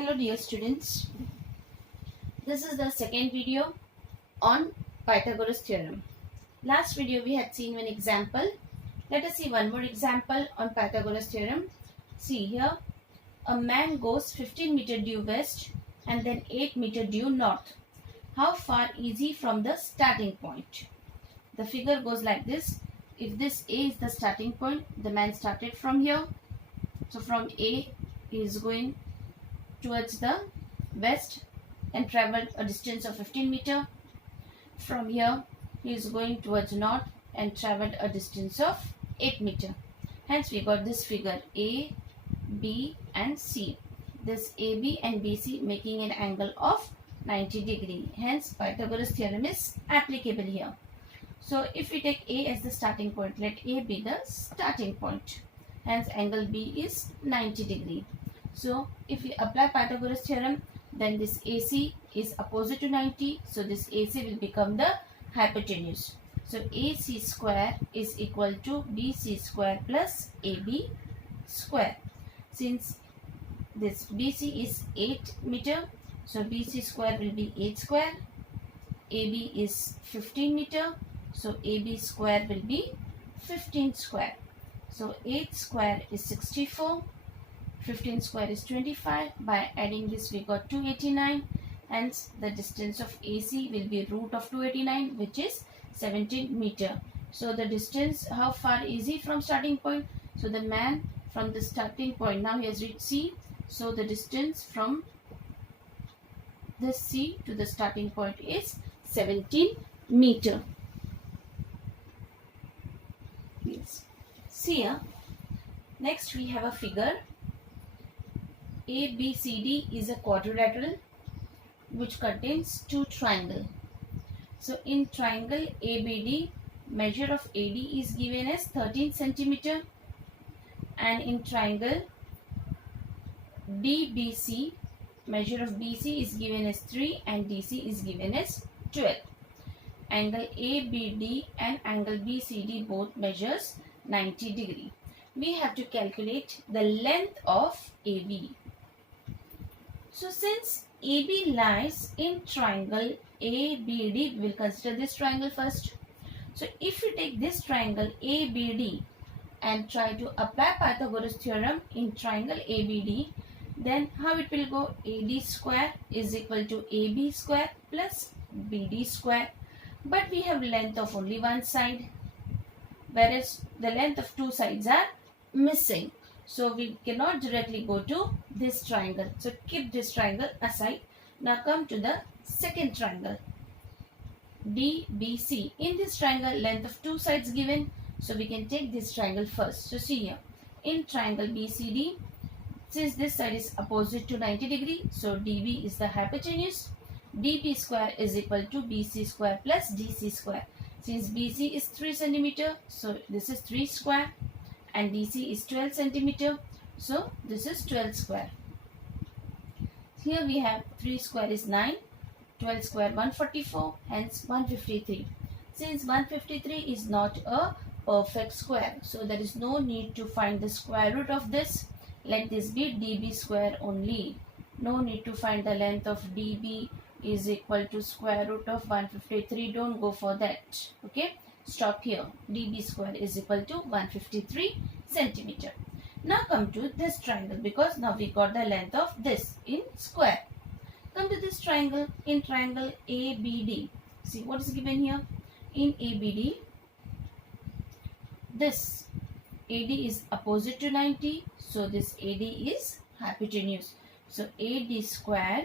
Hello dear students, this is the second video on Pythagoras theorem. Last video we had seen one example. Let us see one more example on Pythagoras theorem. See here, a man goes 15 meter due west and then 8 meter due north. How far is he from the starting point? The figure goes like this. If this A is the starting point, the man started from here. So from A he is going towards the west and traveled a distance of 15 meter. From here he is going towards north and traveled a distance of 8 meter. Hence we got this figure A, B and C. This AB and BC making an angle of 90 degree. Hence Pythagoras theorem is applicable here. So if we take A as the starting point, let A be the starting point. Hence angle B is 90 degree. So if we apply Pythagoras theorem, then this AC is opposite to 90. So this AC will become the hypotenuse. So AC square is equal to BC square plus AB square. Since this BC is 8 meter, so BC square will be 8 square. AB is 15 meter, so AB square will be 15 square. So 8 square is 64. 15 square is 25. By adding this we got 289. Hence the distance of AC will be root of 289, which is 17 meter. So the distance, how far is he from starting point? So the man from the starting point, now he has reached C. So the distance from this C to the starting point is 17 meter. Yes. See here. Next we have a figure. ABCD is a quadrilateral which contains two triangles. So in triangle ABD, measure of AD is given as 13 centimeter, and in triangle DBC, measure of BC is given as 3 and DC is given as 12. Angle ABD and angle BCD both measures 90 degree. We have to calculate the length of AB. So since AB lies in triangle ABD, we will consider this triangle first. So if we take this triangle ABD and try to apply Pythagoras theorem in triangle ABD, then how it will go? AD square is equal to AB square plus BD square. But we have length of only one side, whereas the length of two sides are missing. So we cannot directly go to this triangle. So keep this triangle aside. Now come to the second triangle, DBC. In this triangle, length of two sides given. So we can take this triangle first. So see here, in triangle BCD, since this side is opposite to 90 degree, so DB is the hypotenuse. DB square is equal to BC square plus DC square. Since BC is 3 centimeter, so this is 3 square, and DC is 12 centimeter, so this is 12 square. Here we have 3 square is 9, 12 square 144, hence 153. Since 153 is not a perfect square, so there is no need to find the square root of this. Let this be DB square only. No need to find the length of DB is equal to square root of 153. Don't go for that. Okay, stop here. DB square is equal to 153 centimeter. Now come to this triangle, because now we got the length of this in square. Come to this triangle. In triangle ABD, see what is given here. In ABD, this AD is opposite to 90, so this AD is hypotenuse. So AD square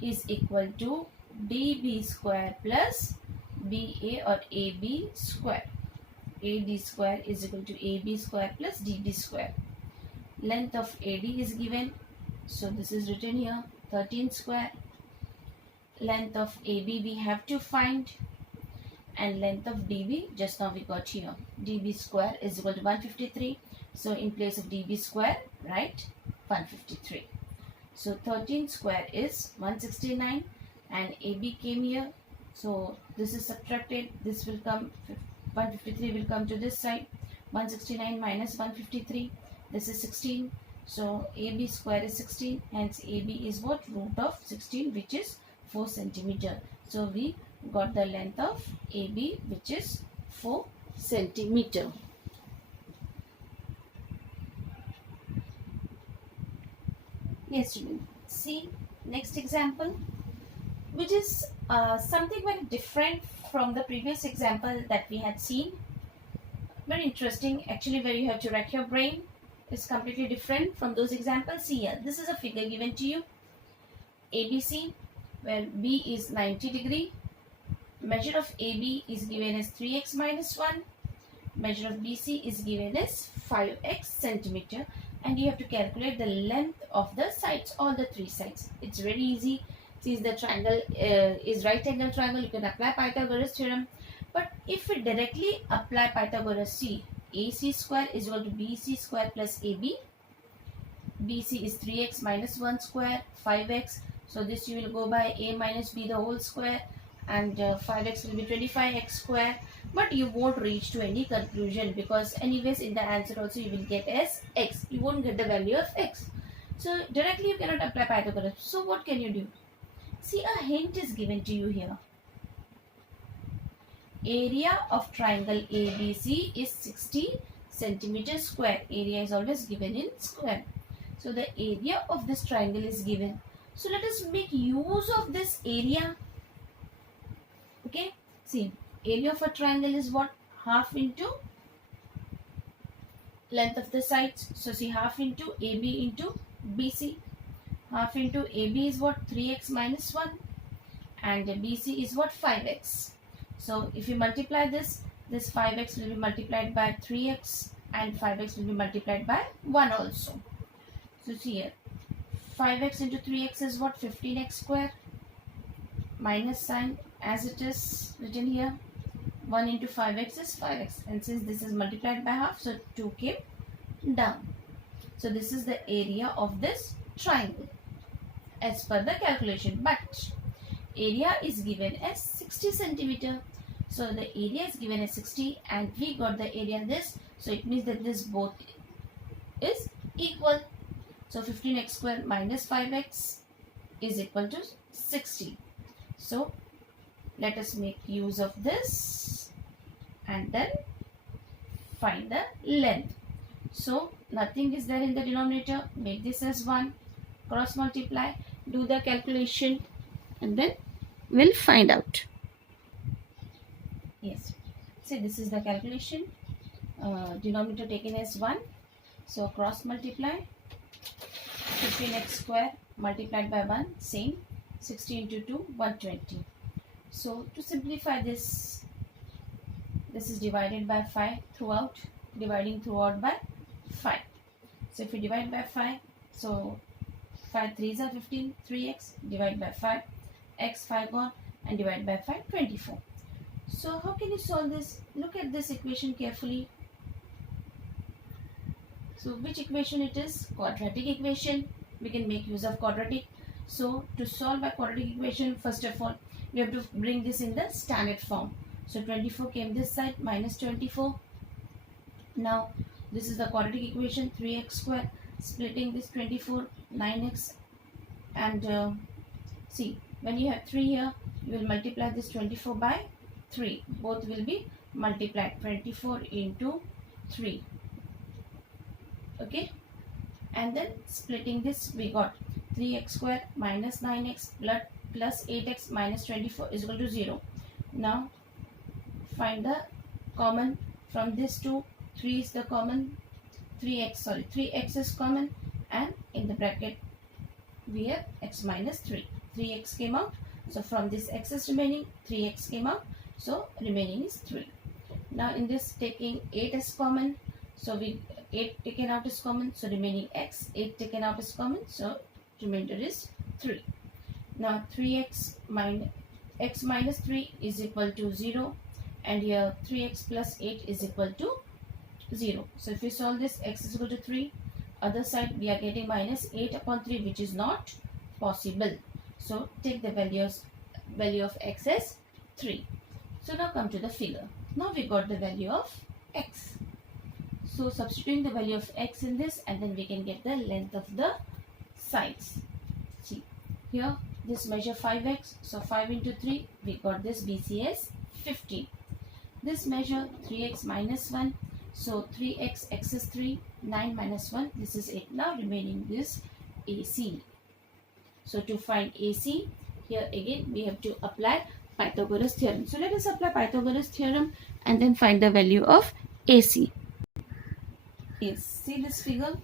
is equal to DB square plus BA or AB square. AD square is equal to AB square plus DB square. Length of AD is given, so this is written here, 13 square. Length of AB we have to find, and length of DB just now we got here. DB square is equal to 153. So in place of DB square, write 153. So 13 square is 169, and AB came here. So this is subtracted. This will come, 153 will come to this side. 169 minus 153. This is 16. So AB square is 16, hence AB is what? Root of 16, which is 4 centimeter. So we got the length of AB, which is 4 centimeter. Yes, student. See next example, which is something very different from the previous example that we had seen. Very interesting, actually, where you have to rack your brain. Is completely different from those examples. See here, this is a figure given to you, ABC, where B is 90 degree. Measure of AB is given as 3x minus 1. Measure of BC is given as 5x centimeter, and you have to calculate the length of the sides, all the three sides. It's very easy. Since the triangle is right angle triangle, you can apply Pythagoras theorem. But if we directly apply Pythagoras, see, AC square is equal to BC square plus AB. BC is 3x minus 1 square, 5x. So this you will go by A minus B the whole square, and 5x will be 25x square. But you won't reach to any conclusion, because anyways in the answer also you will get as x. You won't get the value of x. So directly you cannot apply Pythagoras. So what can you do? See, a hint is given to you here. Area of triangle ABC is 60 centimeters square. Area is always given in square. So the area of this triangle is given. So let us make use of this area. Okay. See, area of a triangle is what? Half into length of the sides. So see, half into AB into BC. Half into AB is what? 3x minus 1. And BC is what? 5x. So if you multiply this 5x will be multiplied by 3x, and 5x will be multiplied by 1 also. So see here, 5x into 3x is what? 15x square. Minus sign as it is written here. 1 into 5x is 5x. And since this is multiplied by half, so 2 came down. So this is the area of this triangle as per the calculation. But area is given as 60 centimeter. So the area is given as 60, and we got the area this. So it means that this both is equal. So 15x square minus 5x is equal to 60. So let us make use of this and then find the length. So nothing is there in the denominator. Make this as 1. Cross multiply. Do the calculation, and then we'll find out. Yes. See, this is the calculation. Denominator taken as 1. So cross multiply. 15x square multiplied by 1, same. 60 into 2, 120. So to simplify this, this is divided by 5 throughout, dividing throughout by 5. So if you divide by 5, so 5 3s are 15, 3x, divide by 5, x 5 gone, and divide by 5, 24. So how can you solve this? Look at this equation carefully. So which equation it is? Quadratic equation. We can make use of quadratic. So to solve a quadratic equation, first of all, we have to bring this in the standard form. So 24 came this side, minus 24. Now this is the quadratic equation, 3x square, splitting this 24, 9x, and see, when you have 3 here, you will multiply this 24 by 3. Both will be multiplied, 24 into 3. Okay, and then splitting this, we got 3x square minus 9x plus 8x minus 24 is equal to 0. Now find the common from this 2. 3 is the common, 3x is common, and in the bracket we have x minus 3. 3x came out, so from this x is remaining, 3x came out, so remaining is 3. Now in this, taking 8 as common, so we 8 taken out is common, so remaining x. 8 taken out is common, so remainder is 3. Now 3x minus x minus 3 is equal to 0, and here 3x plus 8 is equal to 0. So if we solve this, x is equal to 3. Other side we are getting minus 8 upon 3, which is not possible. So take the value of x as 3. So now come to the figure. Now we got the value of x. So substituting the value of x in this, and then we can get the length of the sides. See, here this measure 5x, so 5 into 3, we got this BC as 15. This measure 3x minus 1, so 3x, x is 3, 9 minus 1, this is 8. Now remaining this AC. So to find AC, here again we have to apply Pythagoras theorem. So let us apply Pythagoras theorem and then find the value of AC. Yes, see this figure.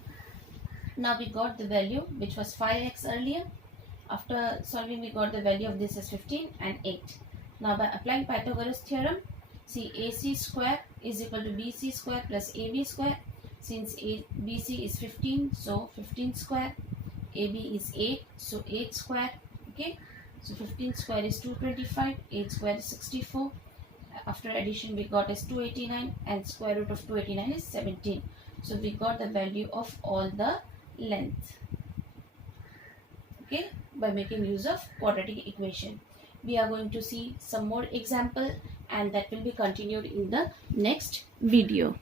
Now we got the value which was 5x earlier. After solving, we got the value of this as 15 and 8. Now by applying Pythagoras theorem, see AC square is equal to BC square plus AB square. Since BC is 15, so 15 square. AB is 8, so 8 square. Okay, so 15 square is 225, 8 square is 64. After addition, we got as 289, and square root of 289 is 17. So we got the value of all the length. Okay, by making use of quadratic equation. We are going to see some more example, and that will be continued in the next video.